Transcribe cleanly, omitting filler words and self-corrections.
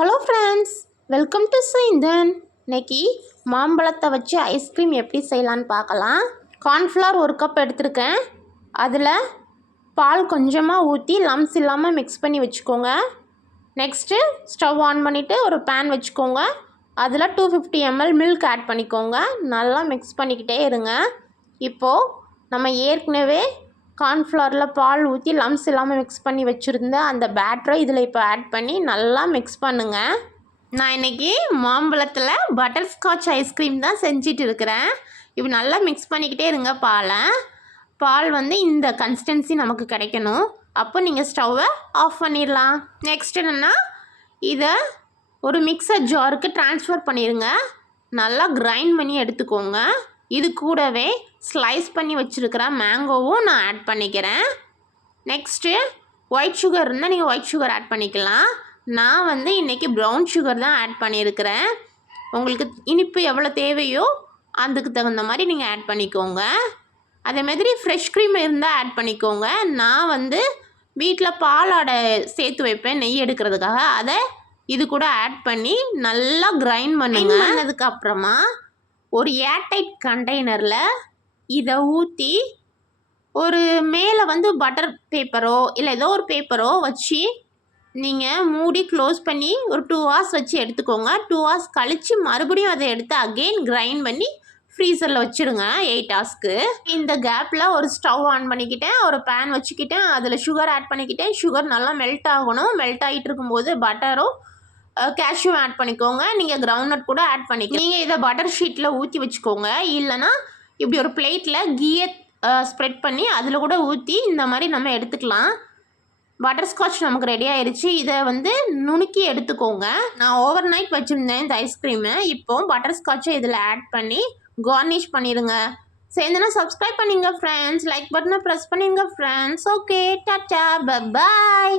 Hello friends, welcome to சைந்தன். இன்னைக்கு மாம்பழத்தை வச்சு ஐஸ்கிரீம் எப்படி செய்யலான்னு பார்க்கலாம். கார்ன்ஃப்ளவர் 1 கப் எடுத்திருக்கேன். அதில் பால் கொஞ்சமாக ஊற்றி லம்ஸ் இல்லாமல் மிக்ஸ் பண்ணி வச்சுக்கோங்க. நெக்ஸ்ட்டு ஸ்டவ் ஆன் பண்ணிவிட்டு ஒரு பேன் வச்சுக்கோங்க. அதில் 250 ml மில்க் ஆட் பண்ணிக்கோங்க. நல்லா மிக்ஸ் பண்ணிக்கிட்டே இருங்க. இப்போது நம்ம ஏற்கனவே கார்ன்ஃப்ளவரில் பால் ஊற்றி லம்ஸ் இல்லாமல் மிக்ஸ் பண்ணி வச்சுருந்த அந்த பேட்டரை இதில் இப்போ ஆட் பண்ணி நல்லா மிக்ஸ் பண்ணுங்கள். நான் இன்றைக்கி மாம்பழத்தில் பட்டர்ஸ்காட்ச் ஐஸ்கிரீம் தான் செஞ்சிட்டு இருக்கிறேன். இப்போ நல்லா மிக்ஸ் பண்ணிக்கிட்டே இருங்க. பால் இந்த கன்சிஸ்டன்சி நமக்கு கிடைக்கணும். அப்போ நீங்கள் ஸ்டவ்வை ஆஃப் பண்ணிடலாம். நெக்ஸ்ட் என்னென்னா, இதை ஒரு மிக்சர் ஜாருக்கு ட்ரான்ஸ்ஃபர் பண்ணிடுங்க. நல்லா கிரைண்ட் பண்ணி எடுத்துக்கோங்க. இது கூடவே ஸ்லைஸ் பண்ணி வச்சுருக்கிற மேங்கோவும் நான் ஆட் பண்ணிக்கிறேன். நெக்ஸ்ட்டு ஒயிட் சுகர் இருந்தால் நீங்கள் ஒயிட் சுகர் ஆட் பண்ணிக்கலாம். நான் இன்றைக்கி ப்ரௌன் சுகர் தான் ஆட் பண்ணியிருக்கிறேன். உங்களுக்கு இனிப்பு எவ்வளோ தேவையோ அதுக்கு தகுந்த மாதிரி நீங்கள் ஆட் பண்ணிக்கோங்க. அதேமாதிரி ஃப்ரெஷ் க்ரீம் இருந்தால் ஆட் பண்ணிக்கோங்க. நான் வீட்டில் பாலாடை சேர்த்து வைப்பேன் நெய் எடுக்கிறதுக்காக. அதை இது கூட ஆட் பண்ணி நல்லா கிரைண்ட் பண்ணதுக்கப்புறமா ஒரு ஏர்டைட் கண்டெய்னரில் இதை ஊற்றி ஒரு மேலே பட்டர் பேப்பரோ இல்லை ஏதோ ஒரு பேப்பரோ வச்சு நீங்கள் மூடி க்ளோஸ் பண்ணி ஒரு 2 hours வச்சு எடுத்துக்கோங்க. 2 hours கழித்து மறுபடியும் அதை எடுத்து அகெயின் கிரைண்ட் பண்ணி ஃப்ரீசரில் வச்சுருங்க 8 hours. இந்த கேப்பில் ஒரு ஸ்டவ் ஆன் பண்ணிக்கிட்டேன். ஒரு பேன் வச்சுக்கிட்டேன். அதில் சுகர் ஆட் பண்ணிக்கிட்டேன். சுகர் நல்லா மெல்ட் ஆகணும். மெல்ட் ஆகிட்டு இருக்கும்போது பட்டரும் கேஷ்யூ ஆட் பண்ணிக்கோங்க. நீங்கள் கிரவுண்ட்நட் கூட ஆட் பண்ணிக்கலாம். நீங்கள் இதை பட்டர் ஷீட்டில் ஊற்றி வச்சுக்கோங்க. இல்லைனா இப்படி ஒரு பிளேட்டில் கீயை ஸ்ப்ரெட் பண்ணி அதில் கூட ஊற்றி இந்த மாதிரி நம்ம எடுத்துக்கலாம். பட்டர்ஸ்காட்ச் நமக்கு ரெடி ஆயிடுச்சு. இதை நுணுக்கி எடுத்துக்கோங்க. நான் ஓவர் நைட் வச்சுருந்தேன் இந்த ஐஸ்கிரீமை. இப்போ பட்டர்ஸ்காட்சை இதில் ஆட் பண்ணி கார்னிஷ் பண்ணிடுங்க. சேர்ந்துனா சப்ஸ்கிரைப் பண்ணிங்க ஃப்ரெண்ட்ஸ். லைக் பட்டனை ப்ரெஸ் பண்ணிங்க friends. Okay, tata, bye bye.